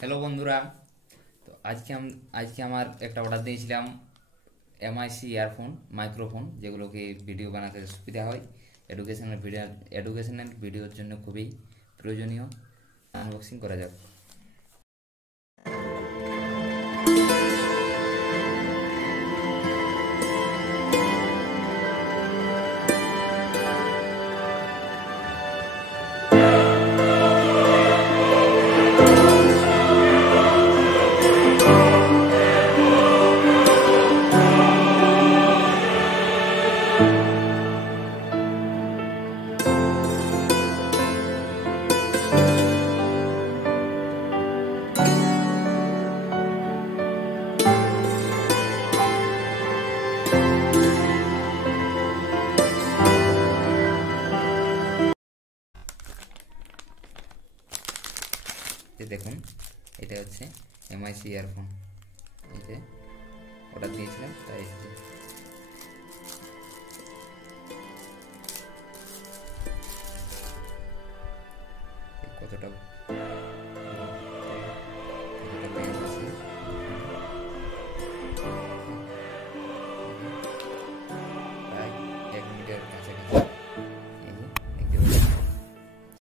Hello বন্ধুরা। তো আজকে আমার একটা অর্ডার দিয়েছিলাম এমআইসি ইয়ারফোন মাইক্রোফোন, যেগুলোকে ভিডিও বানাতে সুবিধা হয়। এডুকেশনাল ভিডিওর জন্য খুবই প্রয়োজনীয়। আনবক্সিং করা যাক। দেখুন, এটা হচ্ছে এমআইসি ইয়ারফোন। এই যে অর্ডার দিয়েছিলাম, তাই এসেছে। কতটা